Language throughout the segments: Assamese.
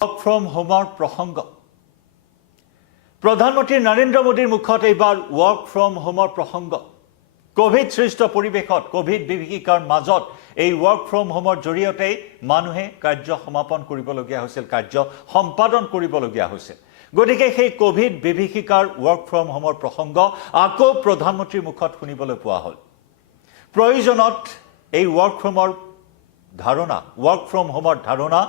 वर्क फ्रम होमर प्रसंग प्रधानमंत्री नरेंद्र मोदीर मुखत एबार वर्क फ्रम होमर प्रसंग कोविड सृष्ट परिवेशत कोविड विभीषिकार মাজত এই वर्क फ्रम होमर जरियते मानुहे कार्य समापन करिबलगिया হৈছিল कार्य सम्पादन करिबलगिया হৈছিল गतिके সেই कोविड विभीषिकार वर्क फ्रम होमर प्रसंग आको प्रधानमंत्री मुखत শুনিবলৈ পোৱা হল प्रयोजনত এই वर्क फ्रम होमर धारणा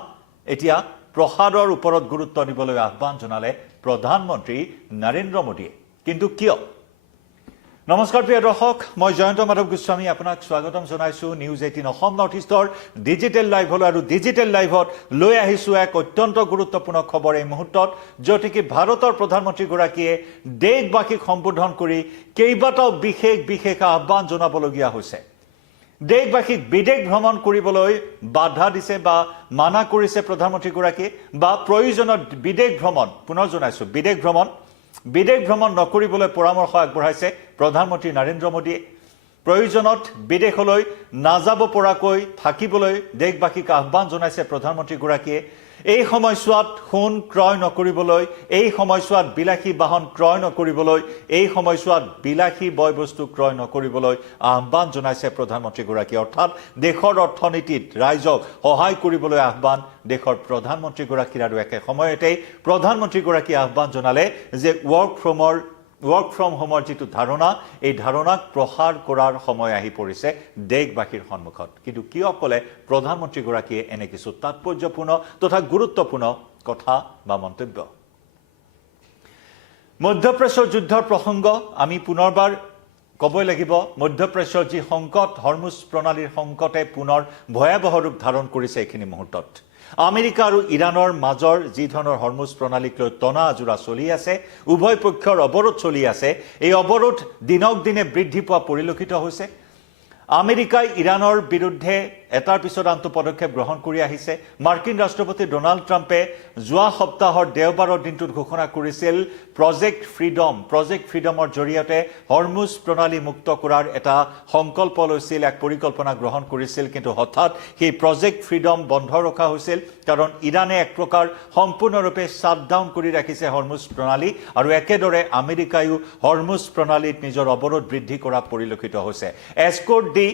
এতিয়া प्रसादर उपरत गुरुत्व दिबলৈ आह्वान जनाले प्रधानमंत्री नरेंद्र मोदी किन्तु किय नमस्कार प्रिय दर्शक मैं जयंत माधव गोस्वामी आपनाक स्वागतम जनाइछु न्यूज 18 অসম নৰ্থ ইষ্টৰ ডিজিটেল লাইভলৈ আৰু ডিজিটেল লাইভত লৈ আহিছো এক অত্যন্ত গুৰুত্বপূৰ্ণ খবৰ এই মুহূৰ্তত যতিকে ভাৰতৰ প্ৰধানমন্ত্ৰী গৰাকীয়ে দেশবাসীক সম্বোধন কৰি কেইবাটাও বিশেষ আহ্বান জনাবলগীয়া হৈছে দেশবাসীক বিদেশ ভ্ৰমণ কৰিবলৈ বাধা দিছে বা মানা কৰিছে প্ৰধানমন্ত্ৰী গৰাকীয়ে বা প্ৰয়োজনত বিদেশ ভ্ৰমণ পুনৰ জনাইছো বিদেশ ভ্ৰমণ নকৰিবলৈ পৰামৰ্শ আগবঢ়াইছে প্ৰধানমন্ত্ৰী নৰেন্দ্ৰ মোদীয়ে প্ৰয়োজনত বিদেশলৈ নাযাব পৰাকৈ থাকিবলৈ দেশবাসীক আহ্বান জনাইছে প্ৰধানমন্ত্ৰী গৰাকীয়ে এই সময়ছোৱাত সোণ ক্ৰয় নকৰিবলৈ এই সময়ছোৱাত বিলাসী বাহন ক্ৰয় নকৰিবলৈ এই সময়ছোৱাত বিলাসী বয়বস্তু ক্ৰয় নকৰিবলৈ আহ্বান জনাইছে প্ৰধানমন্ত্ৰী গৰাকীয়ে অৰ্থাৎ দেশৰ অৰ্থনীতিত ৰাইজক সহায় কৰিবলৈ আহ্বান দেশৰ প্ৰধানমন্ত্ৰী গৰাকীৰ আৰু একে সময়তে প্ৰধানমন্ত্ৰী গৰাকীয়ে আহ্বান জনালে যে वर्क फ्रम होमर जी धारणा এই ধাৰণাক প্ৰসাৰ কৰাৰ সময় আহি পৰিছে দেশবাসীৰ সন্মুখত কিন্তু কিয় কলে প্ৰধানমন্ত্ৰী গৰাকীয়ে এনে কিছু তাৎপৰ্যপূৰ্ণ তথা গুৰুত্বপূৰ্ণ কথা বা মন্তব্য মধ্যপ্ৰাচ্যৰ যুদ্ধৰ প্ৰসংগ আমি পুনৰবাৰ কবই লাগিব মধ্যপ্ৰাচ্যৰ যি সংকট হৰমুজ প্ৰণালীৰ সংকটে পুনৰ ভয়াবহ ৰূপ ধাৰণ কৰিছে এইখিনি মুহূৰ্তত আমেৰিকা আৰু ইৰানৰ মাজৰ যি ধৰণৰ হৰমুজ প্ৰণালীক লৈ তনা আজোৰা চলি আছে উভয় পক্ষৰ অৱৰোধ চলি আছে এই অৱৰোধ দিনক দিনে বৃদ্ধি পোৱা পৰিলক্ষিত হৈছে আমেৰিকাই ইৰানৰ বিৰুদ্ধে এটাৰ পিছত আনটো পদক্ষেপ গ্ৰহণ কৰি আহিছে মাৰ্কিন ৰাষ্ট্ৰপতি ডোনাল্ড ট্ৰাম্পে যোৱা সপ্তাহৰ দেওবাৰৰ দিনটোত ঘোষণা কৰিছিল প্ৰজেক্ট ফ্ৰীডমৰ জৰিয়তে হৰমুজ প্ৰণালী মুক্ত কৰাৰ এটা সংকল্প লৈছিল এক পৰিকল্পনা গ্ৰহণ কৰিছিল কিন্তু হঠাৎ সেই প্ৰজেক্ট ফ্ৰীডম বন্ধ ৰখা হৈছিল কাৰণ ইৰানে এক প্ৰকাৰ সম্পূৰ্ণৰূপে শাটডাউন কৰি ৰাখিছে হৰমুজ প্ৰণালী আৰু একেদৰে আমেৰিকায়ো হৰমুজ প্ৰণালীত নিজৰ অৱৰোধ বৃদ্ধি কৰা পৰিলক্ষিত হৈছে এস্কৰ্ট দি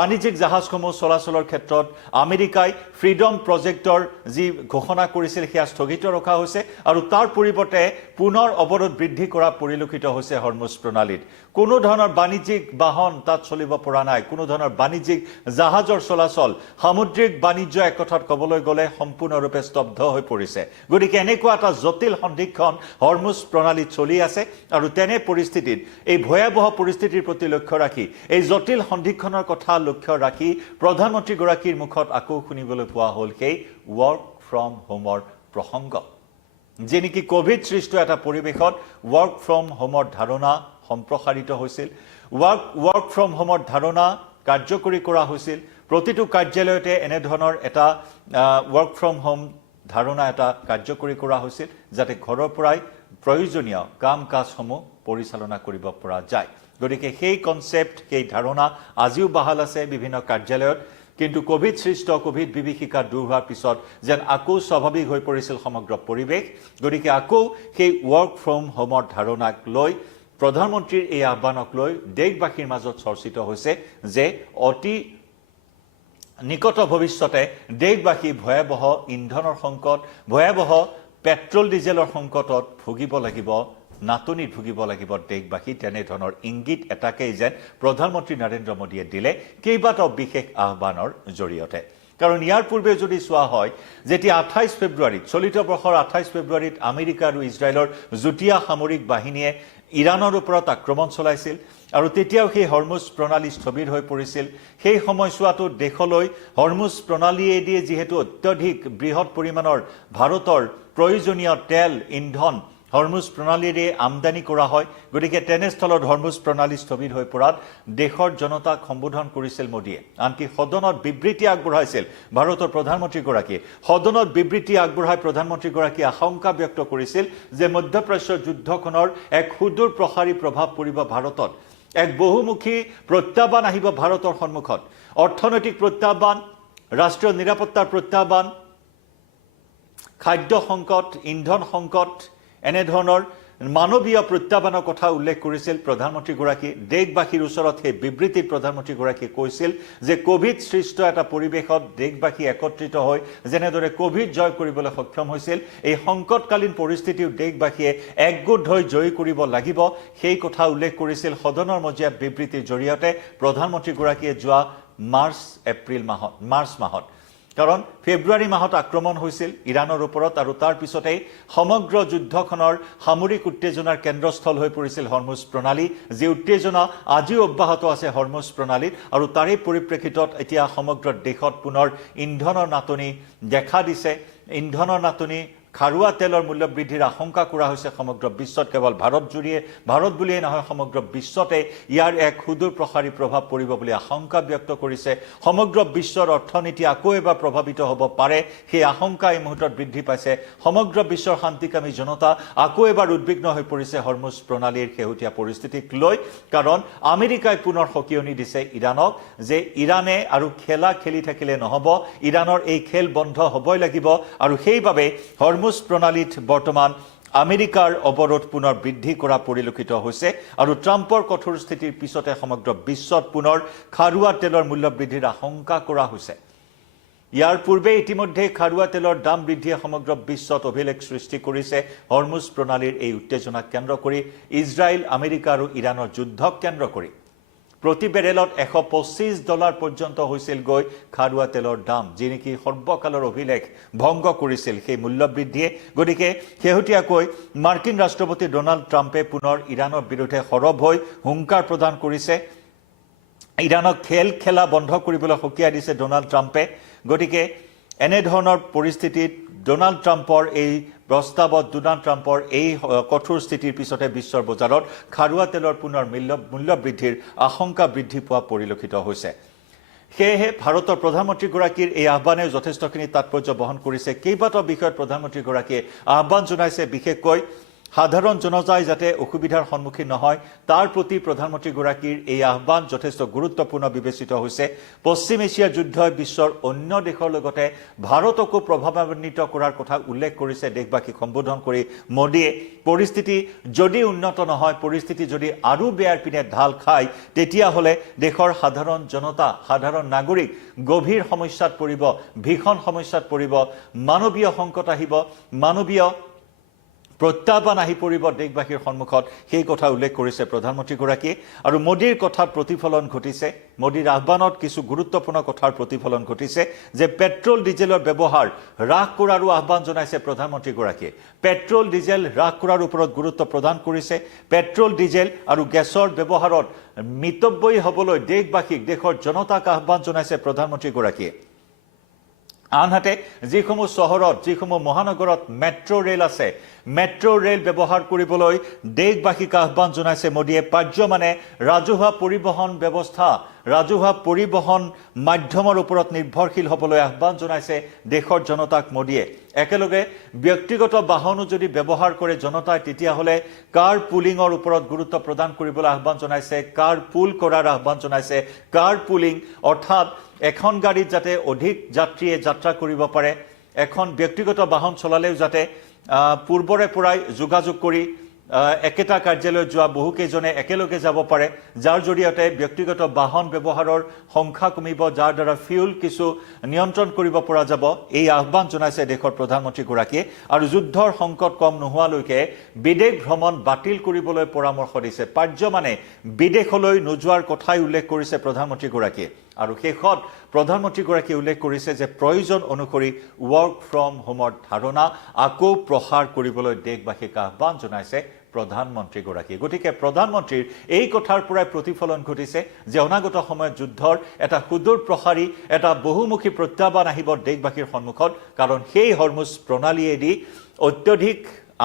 বাণিজ্যিক জাহাজসমূহ চলাচলৰ ক্ষেত্ৰত আমেৰিকাই ফ্ৰীডম প্ৰজেক্টৰ যি ঘোষণা কৰিছিল সেয়া স্থগিত ৰখা হৈছে আৰু তাৰ পৰিৱৰ্তে পুনৰ অৱৰোধ বৃদ্ধি কৰা পৰিলক্ষিত হৈছে হৰমুজ প্ৰণালীত কোনো ধৰণৰ বাণিজ্যিক বাহন তাত চলিব পৰা নাই কোনো ধৰণৰ বাণিজ্যিক জাহাজৰ চলাচল সামুদ্ৰিক বাণিজ্য এক কথাত ক'বলৈ গ'লে সম্পূৰ্ণৰূপে স্তব্ধ হৈ পৰিছে গতিকে এনেকুৱা এটা জটিল সন্ধিক্ষণ হৰমুজ প্ৰণালীত চলি আছে আৰু তেনে পৰিস্থিতিত এই ভয়াবহ পৰিস্থিতিৰ প্ৰতি লক্ষ্য ৰাখি এই জটিল সন্ধিক্ষণৰ কথা লক্ষ্য ৰাখি প্ৰধানমন্ত্ৰী গৰাকীৰ মুখত আকৌ শুনিবলৈ পোৱা হ'ল সেই वर्क फ्रम होमर प्रसंग जे नेকি কোভিড সৃষ্ট এটা পৰিবেশত वर्क फ्रम होमर ধাৰণা সম্প্ৰসাৰিত হৈছিল वर्क फ्रम होमर ধাৰণা কাৰ্যকৰী কৰা হৈছিল প্ৰতিটো কাৰ্যালয়তে এনে ধৰণৰ এটা वर्क फ्रम होम ধাৰণা এটা কাৰ্যকৰী কৰা হৈছিল যাতে ঘৰৰ পৰাই প্ৰয়োজনীয় কাম কাজসমূহ পৰিচালনা কৰিব পৰা যায় গতিকে সেই কনসেপ্ট সেই ধাৰণা আজিও বাহাল আছে বিভিন্ন কাৰ্যালয়ত কিন্তু কোভিড সৃষ্ট কোভিড বিভীষিকা দূৰ হোৱাৰ পিছত যেন আকৌ স্বাভাৱিক হৈ পৰিছিল সমগ্ৰ পৰিৱেশ গতিকে আকৌ সেই वर्क फ्रम होमৰ ধাৰণাক লৈ প্ৰধানমন্ত্ৰীৰ এই আহ্বানক লৈ দেশবাসীৰ মাজত চৰ্চিত হৈছে যে অতি নিকট ভৱিষ্যতে দেশবাসী ভয়াবহ ইন্ধনৰ সংকট ভয়াবহ পেট্ৰল ডিজেলৰ সংকটত ভুগিব লাগিব নাটনিত ভুগিব লাগিব দেশবাসী তেনে ধৰণৰ ইংগিত এটাকেই যেন প্ৰধানমন্ত্ৰী নৰেন্দ্ৰ মোদীয়ে দিলে কেইবাটাও বিশেষ আহ্বানৰ জৰিয়তে কাৰণ ইয়াৰ পূৰ্বে যদি চোৱা হয় যেতিয়া 28 ফেব্ৰুৱাৰীত চলিত বৰ্ষৰ 28 ফেব্ৰুৱাৰীত আমেৰিকা আৰু ইজৰাইলৰ যুটীয়া সামৰিক বাহিনীয়ে ইৰানৰ ওপৰত আক্ৰমণ চলাইছিল আৰু তেতিয়াও সেই হৰমুজ প্ৰণালী স্থবিৰ হৈ পৰিছিল সেই সময়ছোৱাটো দেশলৈ হৰমুজ প্ৰণালীয়ে দিয়ে যিহেতু অত্যধিক বৃহৎ পৰিমাণৰ ভাৰতৰ প্ৰয়োজনীয় তেল ইন্ধন হৰমুজ প্ৰণালীৰে আমদানি কৰা হয় গতিকে তেনেস্থলত হৰমুজ প্ৰণালী স্থবিৰ হৈ পৰাত দেশৰ জনতাক সম্বোধন কৰিছিল মোদীয়ে আনকি সদনত বিবৃতি আগবঢ়াইছিল ভাৰতৰ প্ৰধানমন্ত্ৰী গৰাকীয়ে সদনত বিবৃতি আগবঢ়াই প্ৰধানমন্ত্ৰী গৰাকীয়ে আশংকা ব্যক্ত কৰিছিল যে মধ্যপ্ৰাচ্যৰ যুদ্ধখনৰ এক সুদূৰ প্ৰসাৰী প্ৰভাৱ পৰিব ভাৰতত এক বহুমুখী প্ৰত্যাহ্বান আহিব ভাৰতৰ সন্মুখত অৰ্থনৈতিক প্ৰত্যাহ্বান ৰাষ্ট্ৰীয় নিৰাপত্তাৰ প্ৰত্যাহ্বান খাদ্য সংকট, ইন্ধন সংকট, এনেধৰণৰ মানৱীয় প্ৰত্যাহ্বানৰ কথা উল্লেখ কৰিছিল প্ৰধানমন্ত্ৰীগৰাকী। দেশবাসীৰ ওচৰত সেই বিবৃতিত প্ৰধানমন্ত্ৰীগৰাকীয়ে কৈছিল যে কোভিড সৃষ্ট এটা পৰিৱেশত দেশবাসী একত্ৰিত হৈ যেনেদৰে কোভিড জয় কৰিবলৈ সক্ষম হৈছিল, এই সংকটকালীন পৰিস্থিতিও দেশবাসীয়ে একগোট হৈ জয় কৰিব লাগিব, সেই কথা উল্লেখ কৰিছিল সদনৰ মজিয়াত বিবৃতিৰ জৰিয়তে প্ৰধানমন্ত্ৰীগৰাকীয়ে যোৱা মাৰ্চ মাহত। কাৰণ ফেব্ৰুৱাৰী মাহত আক্ৰমণ হৈছিল ইৰানৰ ওপৰত আৰু তাৰ পিছতেই সমগ্ৰ যুদ্ধখনৰ সামৰিক উত্তেজনাৰ কেন্দ্ৰস্থল হৈ পৰিছিল হৰমুজ প্ৰণালী, যি উত্তেজনা আজিও অব্যাহত আছে হৰমুজ প্ৰণালীত। আৰু তাৰে পৰিপ্ৰেক্ষিতত এতিয়া সমগ্ৰ দেশত পুনৰ ইন্ধনৰ নাটনি দেখা দিছে। ইন্ধনৰ নাটনি, খাৰুৱা তেলৰ মূল্য বৃদ্ধিৰ আশংকা কৰা হৈছে সমগ্ৰ বিশ্বত। কেৱল ভাৰত বুলিয়েই নহয়, সমগ্ৰ বিশ্বতে ইয়াৰ এক সুদূৰ প্ৰসাৰী প্ৰভাৱ পৰিব বুলি আশংকা ব্যক্ত কৰিছে। সমগ্ৰ বিশ্বৰ অৰ্থনীতি আকৌ এবাৰ প্ৰভাৱিত হ'ব পাৰে, সেই আশংকা এই মুহূৰ্তত বৃদ্ধি পাইছে। সমগ্ৰ বিশ্বৰ শান্তিকামী জনতা আকৌ এবাৰ উদ্বিগ্ন হৈ পৰিছে হৰমুজ প্ৰণালীৰ শেহতীয়া পৰিস্থিতিক লৈ। কাৰণ আমেৰিকাই পুনৰ সকিয়নি দিছে ইৰাণক যে ইৰাণে আৰু খেলি থাকিলে নহ'ব, ইৰাণৰ এই খেল বন্ধ হ'বই লাগিব। আৰু সেইবাবে হৰমুজ প্ৰণালীত বৰ্তমান আমেৰিকাৰ অৱৰোধ পুনৰ বৃদ্ধি কৰা পৰিলক্ষিত হৈছে। আৰু ট্ৰাম্পৰ কঠোৰ স্থিতিৰ পিছতে সমগ্ৰ বিশ্বত পুনৰ খাৰুৱা তেলৰ মূল্য বৃদ্ধিৰ আশংকা কৰা হৈছে। ইয়াৰ পূৰ্বে ইতিমধ্যে খাৰুৱা তেলৰ দাম বৃদ্ধিয়ে সমগ্ৰ বিশ্বত অভিলেখ সৃষ্টি কৰিছে। হৰমুজ প্ৰণালীৰ এই উত্তেজনাক কেন্দ্ৰ কৰি ইজৰাইল, আমেৰিকা আৰু ইৰাণৰ যুদ্ধক কেন্দ্ৰ কৰি প্ৰতি বেৰেলত $125 পৰ্যন্ত হৈছিল গৈ খাৰুৱা তেলৰ দাম, যি নেকি সৰ্বকালৰ অভিলেখ ভংগ কৰিছিল সেই মূল্য বৃদ্ধিয়ে। গতিকে শেহতীয়াকৈ মাৰ্কিন ৰাষ্ট্ৰপতি ডোনাল্ড ট্ৰাম্পে পুনৰ ইৰাণৰ বিৰুদ্ধে সৰব হৈ হুংকাৰ প্ৰদান কৰিছে। ইৰাণক খেলা বন্ধ কৰিবলৈ সকীয়াই দিছে ডোনাল্ড ট্ৰাম্পে। গতিকে এনেধৰণৰ পৰিস্থিতিত ডোনাল্ড ট্ৰাম্পৰ এই প্ৰস্তাৱত, ডোনাল্ড ট্ৰাম্পৰ এই কঠোৰ স্থিতিৰ পিছতে বিশ্বৰ বজাৰত খাৰুৱা তেলৰ পুনৰ মূল্য বৃদ্ধিৰ আশংকা বৃদ্ধি পোৱা পৰিলক্ষিত হৈছে। সেয়েহে ভাৰতৰ প্ৰধানমন্ত্ৰীগৰাকীৰ এই আহ্বানে যথেষ্টখিনি তাৎপৰ্য বহন কৰিছে। কেইবাটাও বিষয়ত প্ৰধানমন্ত্ৰীগৰাকীয়ে আহ্বান জনাইছে, বিশেষকৈ সাধাৰণ জনতাই যাতে অসুবিধাৰ সন্মুখীন নহয় তাৰ প্ৰতি প্ৰধানমন্ত্ৰীগৰাকীৰ এই আহ্বান যথেষ্ট গুৰুত্বপূৰ্ণ বিবেচিত হৈছে। পশ্চিম এছিয়াৰ যুদ্ধই বিশ্বৰ অন্য দেশৰ লগতে ভাৰতকো প্ৰভাৱান্বিত কৰাৰ কথা উল্লেখ কৰিছে দেশবাসীক সম্বোধন কৰি মোদীয়ে। পৰিস্থিতি যদি উন্নত নহয়, পৰিস্থিতি যদি আৰু বেয়াৰ পিনে ঢাল খায়, তেতিয়াহ'লে দেশৰ সাধাৰণ জনতা, সাধাৰণ নাগৰিক গভীৰ সমস্যাত পৰিব, ভীষণ সমস্যাত পৰিব, মানৱীয় সংকট আহিব, মানৱীয় প্ৰত্যাহ্বান আহি পৰিব দেশবাসীৰ সন্মুখত, সেই কথা উল্লেখ কৰিছে প্ৰধানমন্ত্ৰীগৰাকীয়ে। আৰু মোদীৰ কথাত প্ৰতিফলন ঘটিছে, মোদীৰ আহ্বানত কিছু গুৰুত্বপূৰ্ণ কথাৰ প্ৰতিফলন ঘটিছে যে পেট্ৰল ডিজেলৰ ব্যৱহাৰ হ্ৰাস কৰাৰো আহ্বান জনাইছে প্ৰধানমন্ত্ৰীগৰাকীয়ে। পেট্ৰল ডিজেল হ্ৰাস কৰাৰ ওপৰত গুৰুত্ব প্ৰদান কৰিছে। পেট্ৰল ডিজেল আৰু গেছৰ ব্যৱহাৰত মিতব্যয়ী হ'বলৈ দেশবাসীক, দেশৰ জনতাক আহ্বান জনাইছে প্ৰধানমন্ত্ৰীগৰাকীয়ে। আনহাতে যিসমূহ চহৰত, যিসমূহ মহানগৰত মেট্ৰ' ৰেল আছে, মেট্ৰ' ৰেল ব্যৱহাৰ কৰিবলৈ দেশবাসীক আহ্বান জনাইছে মোদীয়ে। পাৰ্যমানে ৰাজহুৱা পৰিবহণ ব্যৱস্থা, ৰাজহুৱা পৰিবহণ মাধ্যমৰ ওপৰত নিৰ্ভৰশীল হ'বলৈ আহ্বান জনাইছে দেশৰ জনতাক মোদীয়ে। একেলগে ব্যক্তিগত বাহনো যদি ব্যৱহাৰ কৰে জনতাই, তেতিয়াহ'লে কাৰ পুলিঙৰ ওপৰত গুৰুত্ব প্ৰদান কৰিবলৈ আহ্বান জনাইছে, কাৰ পুল কৰাৰ আহ্বান জনাইছে। কাৰ পুলিং অৰ্থাৎ এখন গাড়ীত যাতে অধিক যাত্ৰীয়ে যাত্ৰা কৰিব পাৰে, এখন ব্যক্তিগত বাহন চলালেও যাতে পূৰ্বৰে পৰাই যোগাযোগ কৰি একেটা কাৰ্যালয়ত যোৱা বহুকেইজনে একেলগে যাব পাৰে, যাৰ জৰিয়তে ব্যক্তিগত বাহন ব্যৱহাৰৰ সংখ্যা কমিব, যাৰ দ্বাৰা ফিউল কিছু নিয়ন্ত্ৰণ কৰিব পৰা যাব, এই আহ্বান জনাইছে দেশৰ প্ৰধানমন্ত্ৰীগৰাকীয়ে। আৰু যুদ্ধৰ সংকট কম নোহোৱালৈকে বিদেশ ভ্ৰমণ বাতিল কৰিবলৈ পৰামৰ্শ দিছে। পাৰ্যমানে বিদেশলৈ নোযোৱাৰ কথাই উল্লেখ কৰিছে প্ৰধানমন্ত্ৰীগৰাকীয়ে। আৰু শেষত প্ৰধানমন্ত্ৰীগৰাকীয়ে উল্লেখ কৰিছে যে প্ৰয়োজন অনুসৰি ৱৰ্ক ফ্ৰম হোমৰ ধাৰণা আকৌ প্ৰসাৰ কৰিবলৈ দেশবাসীক আহ্বান জনাইছে প্ৰধানমন্ত্ৰীগৰাকীয়ে। গতিকে প্ৰধানমন্ত্ৰীৰ এই কথাৰ পৰাই প্ৰতিফলন ঘটিছে যে অনাগত সময়ত যুদ্ধৰ এটা সুদূৰ প্ৰসাৰী, এটা বহুমুখী প্ৰত্যাহ্বান আহিব দেশবাসীৰ সন্মুখত। কাৰণ সেই হৰমুজ প্ৰণালীয়েদি অত্যধিক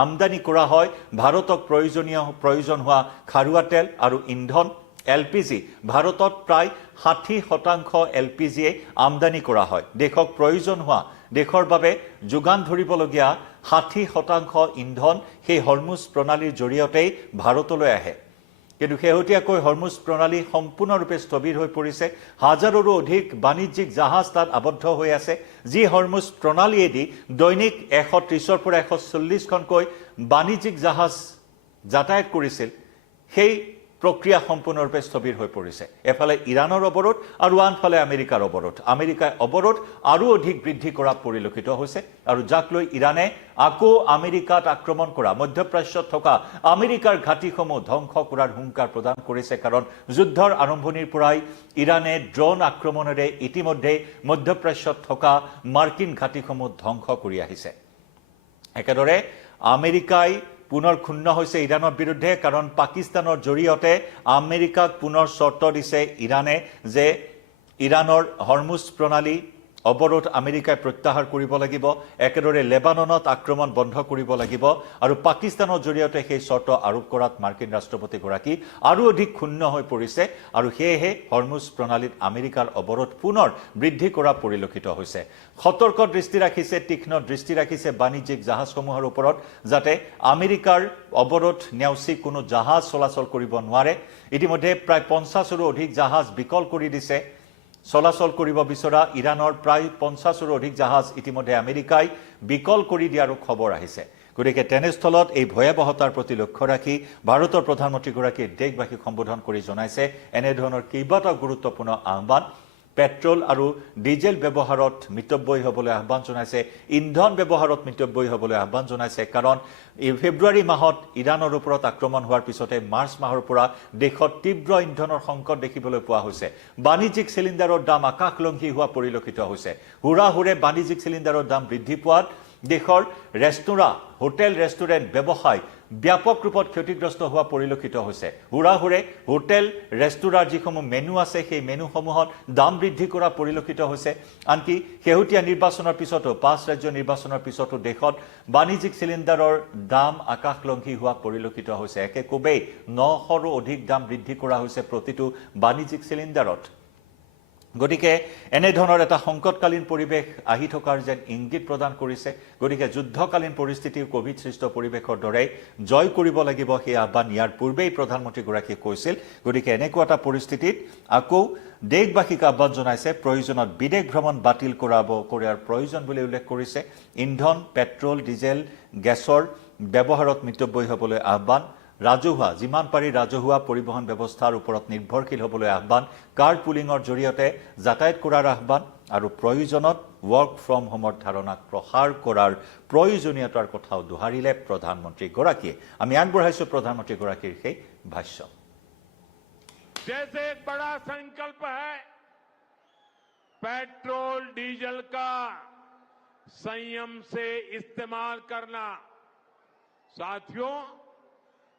আমদানি কৰা হয় ভাৰতক প্ৰয়োজন হোৱা খাৰুৱা তেল আৰু ইন্ধন, LPG। ভাৰতত প্ৰায় 60% LPGয়ে আমদানি কৰা হয়। দেশক প্ৰয়োজন হোৱা, দেশৰ বাবে যোগান ধৰিবলগীয়া 60% ইন্ধন সেই হৰমুজ প্ৰণালীৰ জৰিয়তেই ভাৰতলৈ আহে। কিন্তু শেহতীয়াকৈ হৰমুজ প্ৰণালী সম্পূৰ্ণৰূপে স্থবিৰ হৈ পৰিছে। হাজাৰৰো অধিক বাণিজ্যিক জাহাজ তাত আবদ্ধ হৈ আছে, যি হৰমুজ প্ৰণালীয়েদি দৈনিক 130ৰ পৰা 140খনকৈ বাণিজ্যিক জাহাজ যাতায়াত কৰিছিল। সেই প্ৰক্ৰিয়া সম্পূৰ্ণৰূপে স্থবিৰ হৈ পৰিছে। এফালে ইৰাণৰ অৱৰোধ আৰু আনফালে আমেৰিকাৰ অৱৰোধ। আমেৰিকাই অৱৰোধ আৰু অধিক বৃদ্ধি কৰা পৰিলক্ষিত হৈছে আৰু যাক লৈ ইৰাণে আকৌ আমেৰিকাত আক্ৰমণ কৰা, মধ্যপ্ৰাচ্যত থকা আমেৰিকাৰ ঘাটিসমূহ ধ্বংস কৰাৰ হুংকাৰ প্ৰদান কৰিছে। কাৰণ যুদ্ধৰ আৰম্ভণিৰ পৰাই ইৰাণে ড্ৰোন আক্ৰমণেৰে ইতিমধ্যে মধ্যপ্ৰাচ্যত থকা মাৰ্কিন ঘাটিসমূহ ধ্বংস কৰি আহিছে। একেদৰে আমেৰিকাই পুনৰ ক্ষুণ্ণ হৈছে ইৰাণৰ বিৰুদ্ধে, কাৰণ পাকিস্তানৰ জৰিয়তে আমেৰিকাক পুনৰ চৰ্ত দিছে ইৰাণে যে ইৰাণৰ হৰমুজ প্ৰণালী অৱৰোধ আমেৰিকাই প্ৰত্যাহাৰ কৰিব লাগিব, একেদৰে লেবাননত আক্ৰমণ বন্ধ কৰিব লাগিব আৰু পাকিস্তানৰ জৰিয়তে সেই চৰ্ত আৰোপ কৰাত মাৰ্কিন ৰাষ্ট্ৰপতিগৰাকী আৰু অধিক ক্ষুণ্ণ হৈ পৰিছে আৰু সেয়েহে হৰমুজ প্ৰণালীত আমেৰিকাৰ অৱৰোধ পুনৰ বৃদ্ধি কৰা পৰিলক্ষিত হৈছে। সতৰ্ক দৃষ্টি ৰাখিছে, তীক্ষ্ণ দৃষ্টি ৰাখিছে বাণিজ্যিক জাহাজসমূহৰ ওপৰত, যাতে আমেৰিকাৰ অৱৰোধ নেওচি কোনো জাহাজ চলাচল কৰিব নোৱাৰে। ইতিমধ্যে প্ৰায় 50ৰো অধিক জাহাজ বিকল কৰি দিছে। চলাচল কৰিব বিচৰা ইৰাণৰ প্ৰায় 50ৰো অধিক জাহাজ ইতিমধ্যে আমেৰিকাই বিকল কৰি দিয়াৰো খবৰ আহিছে। গতিকে তেনেস্থলত এই ভয়াৱহতাৰ প্ৰতি লক্ষ্য ৰাখি ভাৰতৰ প্ৰধানমন্ত্ৰীগৰাকীয়ে দেশবাসীক সম্বোধন কৰি জনাইছে এনেধৰণৰ কেইবাটাও গুৰুত্বপূৰ্ণ আহ্বান। পেট্ৰল আৰু ডিজেল ব্যৱহাৰত মিতব্যয়ী হ'বলৈ আহ্বান জনাইছে, ইন্ধন ব্যৱহাৰত মিতব্যয়ী হ'বলৈ আহ্বান জনাইছে। কাৰণ এই ফেব্ৰুৱাৰী মাহত ইৰাণৰ ওপৰত আক্ৰমণ হোৱাৰ পিছতে মাৰ্চ মাহৰ পৰা দেশত তীব্ৰ ইন্ধনৰ সংকট দেখিবলৈ পোৱা হৈছে। বাণিজ্যিক চিলিণ্ডাৰৰ দাম আকাশলংঘী হোৱা পৰিলক্ষিত হৈছে। হুৰাহুৰে বাণিজ্যিক চিলিণ্ডাৰৰ দাম বৃদ্ধি পোৱাত দেশৰ ৰেস্তোৰাঁ, হোটেল, ৰেষ্টুৰেণ্ট ব্যৱসায় ব্যাপক ৰূপত ক্ষতিগ্ৰস্ত হোৱা পৰিলক্ষিত হৈছে। হুৰাহুৰে হোটেল, ৰেস্তোৰাঁৰ যিসমূহ মেনু আছে সেই মেনুসমূহত দাম বৃদ্ধি কৰা পৰিলক্ষিত হৈছে। আনকি শেহতীয়া নিৰ্বাচনৰ পিছতো, 5 ৰাজ্যৰ নিৰ্বাচনৰ পিছতো দেশত বাণিজ্যিক চিলিণ্ডাৰৰ দাম আকাশলংঘী হোৱা পৰিলক্ষিত হৈছে। একেকোবেই 900ৰো অধিক দাম বৃদ্ধি কৰা হৈছে প্ৰতিটো বাণিজ্যিক চিলিণ্ডাৰত। গতিকে এনেধৰণৰ এটা সংকটকালীন পৰিৱেশ আহি থকাৰ যেন ইংগিত প্ৰদান কৰিছে। গতিকে যুদ্ধকালীন পৰিস্থিতি, কোভিড সৃষ্ট পৰিৱেশৰ দৰে জয় কৰিব লাগিব, সেই আহ্বান ইয়াৰ পূৰ্বেই প্ৰধানমন্ত্ৰীগৰাকীয়ে কৈছিল। গতিকে এনেকুৱা এটা পৰিস্থিতিত আকৌ দেশবাসীক আহ্বান জনাইছে, প্ৰয়োজনত বিদেশ ভ্ৰমণ বাতিল কৰাৰ প্ৰয়োজন বুলি উল্লেখ কৰিছে। ইন্ধন, পেট্ৰল, ডিজেল, গেছৰ ব্যৱহাৰত মিতব্যয়ী হ'বলৈ আহ্বান। ৰাজহুৱা, যিমান পাৰি ৰাজহুৱা পৰিবহণ ব্যৱস্থাৰ ওপৰত নিৰ্ভৰশীল হ'বলৈ আহ্বান। কাৰ পুলিঙৰ জৰিয়তে যাতায়াত কৰাৰ আহ্বান আৰু প্ৰয়োজনত ৱৰ্ক ফ্ৰম হোমৰ ধাৰণাক প্ৰসাৰ কৰাৰ প্ৰয়োজনীয়তাৰ কথাও দোহাৰিলে প্ৰধানমন্ত্ৰীগৰাকীয়ে। আমি আগবঢ়াইছো প্ৰধানমন্ত্ৰীগৰাকীৰ সেই ভাষ্য। जैसे एक बड़ा संकल्प है पेट्रोल डीजल का संयम से इस्तेमाल करना। साथियों,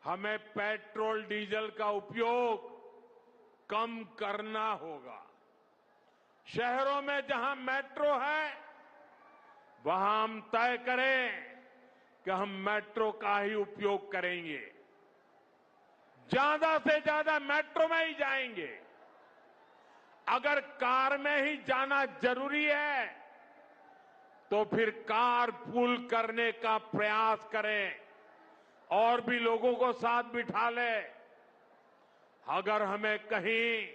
हमें पेट्रोल डीजल का उपयोग कम करना होगा। शहरों में जहां मेट्रो है वहां हम तय करें कि हम मेट्रो का ही उपयोग करेंगे, ज्यादा से ज्यादा मेट्रो में ही जाएंगे। अगर कार में ही जाना जरूरी है तो फिर कार पूल करने का प्रयास करें और भी लोगों को साथ बिठा ले। अगर हमें कहीं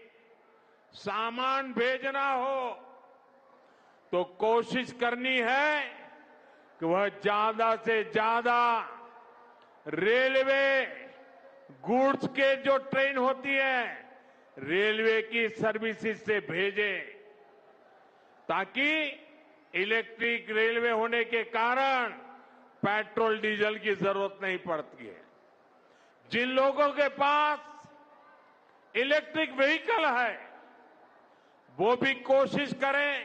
सामान भेजना हो तो कोशिश करनी है कि वह ज्यादा से ज्यादा रेलवे गुड्स के जो ट्रेन होती है रेलवे की सर्विसेज से भेजे, ताकि इलेक्ट्रिक रेलवे होने के कारण पेट्रोल डीजल की जरूरत नहीं पड़ती है। जिन लोगों के पास इलेक्ट्रिक व्हीकल है वो भी कोशिश करें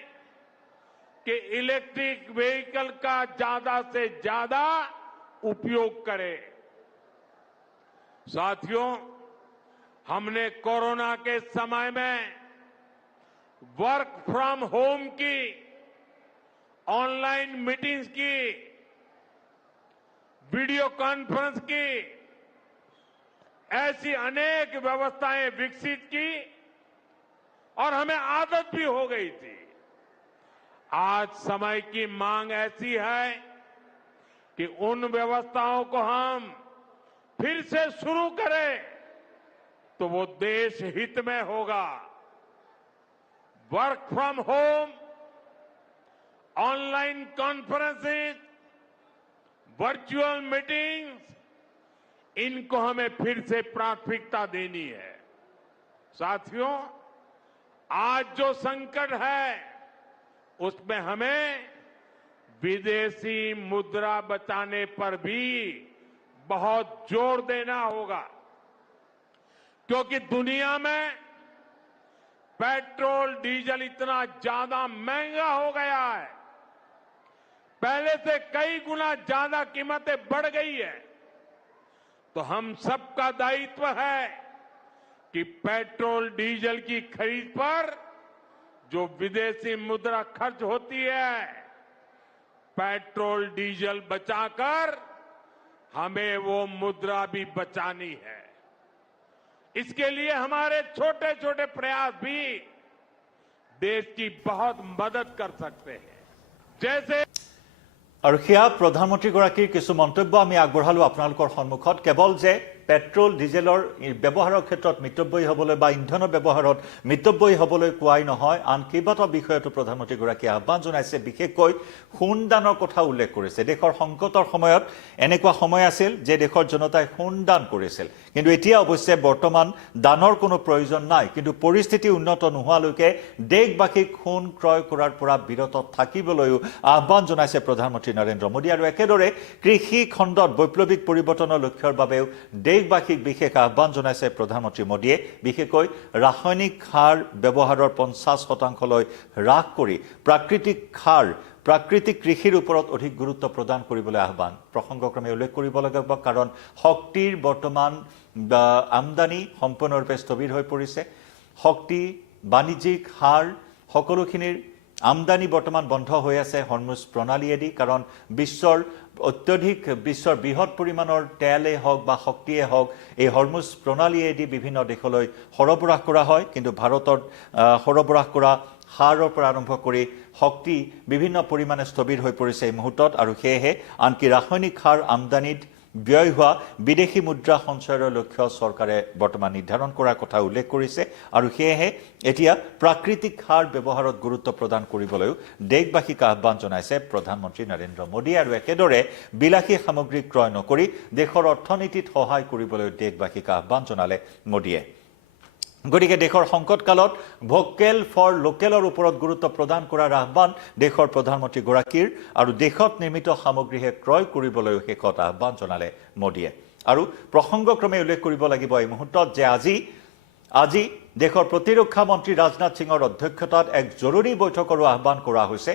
कि इलेक्ट्रिक व्हीकल का ज्यादा से ज्यादा उपयोग करें। साथियों, हमने कोरोना के समय में वर्क फ्रॉम होम की, ऑनलाइन मीटिंग्स की, वीडियो कॉन्फ्रेंस की, ऐसी अनेक व्यवस्थाएं विकसित की और हमें आदत भी हो गई थी। आज समय की मांग ऐसी है कि उन व्यवस्थाओं को हम फिर से शुरू करें तो वो देश हित में होगा। Work from home, online conferences, virtual meetings, इनको हमें फिर से प्राथमिकता देनी है। साथियों, आज जो संकट है उसमें हमें विदेशी मुद्रा बचाने पर भी बहुत जोर देना होगा, क्योंकि दुनिया में पेट्रोल डीजल इतना ज्यादा महंगा हो गया है, पहले से कई गुना ज्यादा कीमतें बढ़ गई है। तो हम सबका दायित्व है कि पेट्रोल डीजल की खरीद पर जो विदेशी मुद्रा खर्च होती है, पेट्रोल डीजल बचाकर हमें वो मुद्रा भी बचानी है। इसके लिए हमारे छोटे छोटे प्रयास भी देश की बहुत मदद कर सकते हैं। जैसे আৰু সেয়া প্ৰধানমন্ত্ৰীগৰাকীৰ কিছু মন্তব্য আমি আগবঢ়ালো আপোনালোকৰ সন্মুখত। কেৱল যে পেট্ৰল ডিজেলৰ ব্যৱহাৰৰ ক্ষেত্ৰত মিতব্যয়ী হ'বলৈ বা ইন্ধনৰ ব্যৱহাৰত মিতব্যয়ী হ'বলৈ কোৱাই নহয়, আন কেইবাটাও বিষয়তো প্ৰধানমন্ত্ৰীগৰাকীয়ে আহ্বান জনাইছে। বিশেষকৈ সোণদানৰ কথা উল্লেখ কৰিছে। দেশৰ সংকটৰ সময়ত এনেকুৱা সময় আছিল যে দেশৰ জনতাই সোণদান কৰিছিল, কিন্তু এতিয়া অৱশ্যে বৰ্তমান দানৰ কোনো প্ৰয়োজন নাই। কিন্তু পৰিস্থিতি উন্নত নোহোৱালৈকে দেশবাসীক সোণ ক্ৰয় কৰাৰ পৰা বিৰত থাকিবলৈও আহ্বান জনাইছে প্ৰধানমন্ত্ৰী নৰেন্দ্ৰ মোদী। আৰু একেদৰে কৃষি খণ্ডত বৈপ্লৱিক পৰিৱৰ্তনৰ লক্ষ্যৰ বাবেও দেশবাসীক বিশেষ আহ্বান জনাইছে প্ৰধানমন্ত্ৰী মোদীয়ে। বিশেষকৈ ৰাসায়নিক সাৰ ব্যৱহাৰৰ 50% হ্ৰাস কৰি প্ৰাকৃতিক কৃষিৰ ওপৰত অধিক গুৰুত্ব প্ৰদান কৰিবলৈ আহ্বান প্ৰসংগক্ৰমে উল্লেখ কৰিব লাগিব। কাৰণ শক্তিৰ বৰ্তমান আমদানি সম্পূৰ্ণৰূপে স্থবিৰ হৈ পৰিছে। শক্তি, বাণিজ্যিক সাৰ সকলোখিনিৰ আমদানি বৰ্তমান বন্ধ হৈ আছে হৰমুজ প্ৰণালীয়েদি। কাৰণ বিশ্বৰ বৃহৎ পৰিমাণৰ তেলেই হওক বা শক্তিয়ে হওক এই হৰমুজ প্ৰণালীয়েদি বিভিন্ন দেশলৈ সৰবৰাহ কৰা হয়, কিন্তু ভাৰতত সৰবৰাহ কৰা সাৰৰ পৰা আৰম্ভ কৰি শক্তি বিভিন্ন পৰিমাণে স্থবিৰ হৈ পৰিছে এই মুহূৰ্তত। আৰু সেয়েহে আনকি ৰাসায়নিক সাৰ আমদানিত ব্যয় হোৱা বিদেশী মুদ্ৰা সঞ্চয়ৰ লক্ষ্য চৰকাৰে বৰ্তমান নিৰ্ধাৰণ কৰাৰ কথা উল্লেখ কৰিছে। আৰু সেয়েহে এতিয়া প্ৰাকৃতিক সাৰ ব্যৱহাৰত গুৰুত্ব প্ৰদান কৰিবলৈও দেশবাসীক আহ্বান জনাইছে প্ৰধানমন্ত্ৰী নৰেন্দ্ৰ মোদী। আৰু একেদৰে বিলাসী সামগ্ৰী ক্ৰয় নকৰি দেশৰ অৰ্থনীতিত সহায় কৰিবলৈ দেশবাসীক আহ্বান জনালে মোদীয়ে। গতিকে দেশৰ সংকটকালত ভোকেল ফৰ লোকেলৰ ওপৰত গুৰুত্ব প্ৰদান কৰাৰ আহ্বান দেশৰ প্ৰধানমন্ত্ৰীগৰাকীৰ। আৰু দেশত নিৰ্মিত সামগ্ৰীহে ক্ৰয় কৰিবলৈও শেষত আহ্বান জনালে মোদীয়ে। আৰু প্ৰসংগক্ৰমে উল্লেখ কৰিব লাগিব এই মুহূৰ্তত যে আজি দেশৰ প্ৰতিৰক্ষা মন্ত্ৰী ৰাজনাথ সিঙৰ অধ্যক্ষতাত এক জৰুৰী বৈঠকৰো আহ্বান কৰা হৈছে।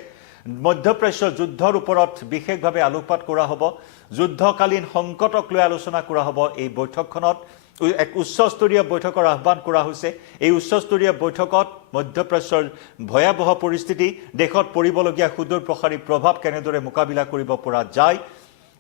মধ্যপ্ৰাচ্যৰ যুদ্ধৰ ওপৰত বিশেষভাৱে আলোকপাত কৰা হ'ব, যুদ্ধকালীন সংকটক লৈ আলোচনা কৰা হ'ব। এই বৈঠকখনত এক উচ্চস্তৰীয় বৈঠকৰ আহ্বান কৰা হৈছে। এই উচ্চস্তৰীয় বৈঠকত মধ্যপ্ৰাচ্যৰ ভয়াৱহ পৰিস্থিতি, দেশত পৰিবলগীয়া সুদূৰ প্ৰসাৰী প্ৰভাৱ কেনেদৰে মোকাবিলা কৰিব পৰা যায়,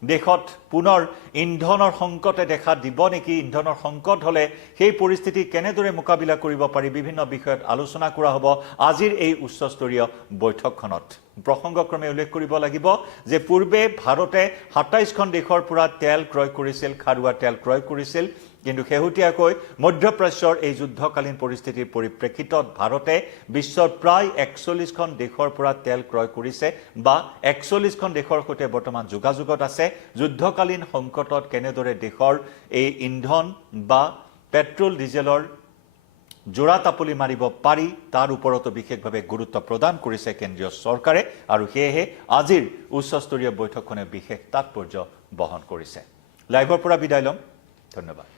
দেশত পুনৰ ইন্ধনৰ সংকটে দেখা দিব নেকি, ইন্ধনৰ সংকট হ'লে সেই পৰিস্থিতি কেনেদৰে মোকাবিলা কৰিব পাৰি, বিভিন্ন বিষয়ত আলোচনা কৰা হ'ব আজিৰ এই উচ্চস্তৰীয় বৈঠকখনত। প্ৰসংগক্ৰমে উল্লেখ কৰিব লাগিব যে পূৰ্বে ভাৰতে 27খন দেশৰ পৰা তেল ক্ৰয় কৰিছিল, খাৰুৱা তেল ক্ৰয় কৰিছিল। কিন্তু শেহতীয়াকৈ মধ্যপ্ৰাচ্যৰ এই যুদ্ধকালীন পৰিস্থিতিৰ পৰিপ্ৰেক্ষিতত ভাৰতে বিশ্বৰ প্ৰায় 41খন দেশৰ পৰা তেল ক্ৰয় কৰিছে বা 41খন দেশৰ সৈতে বৰ্তমান যোগাযোগত আছে। যুদ্ধকালীন সংকটত কেনেদৰে দেশৰ এই ইন্ধন বা পেট্ৰল ডিজেলৰ জোৰা তাপলি মাৰিব পাৰি তাৰ ওপৰতো বিশেষভাৱে গুৰুত্ব প্ৰদান কৰিছে কেন্দ্ৰীয় চৰকাৰে। আৰু সেয়েহে আজিৰ উচ্চস্তৰীয় বৈঠকখনে বিশেষ তাৎপৰ্য বহন কৰিছে। লাইভৰ পৰা বিদায় ল'ম, ধন্যবাদ।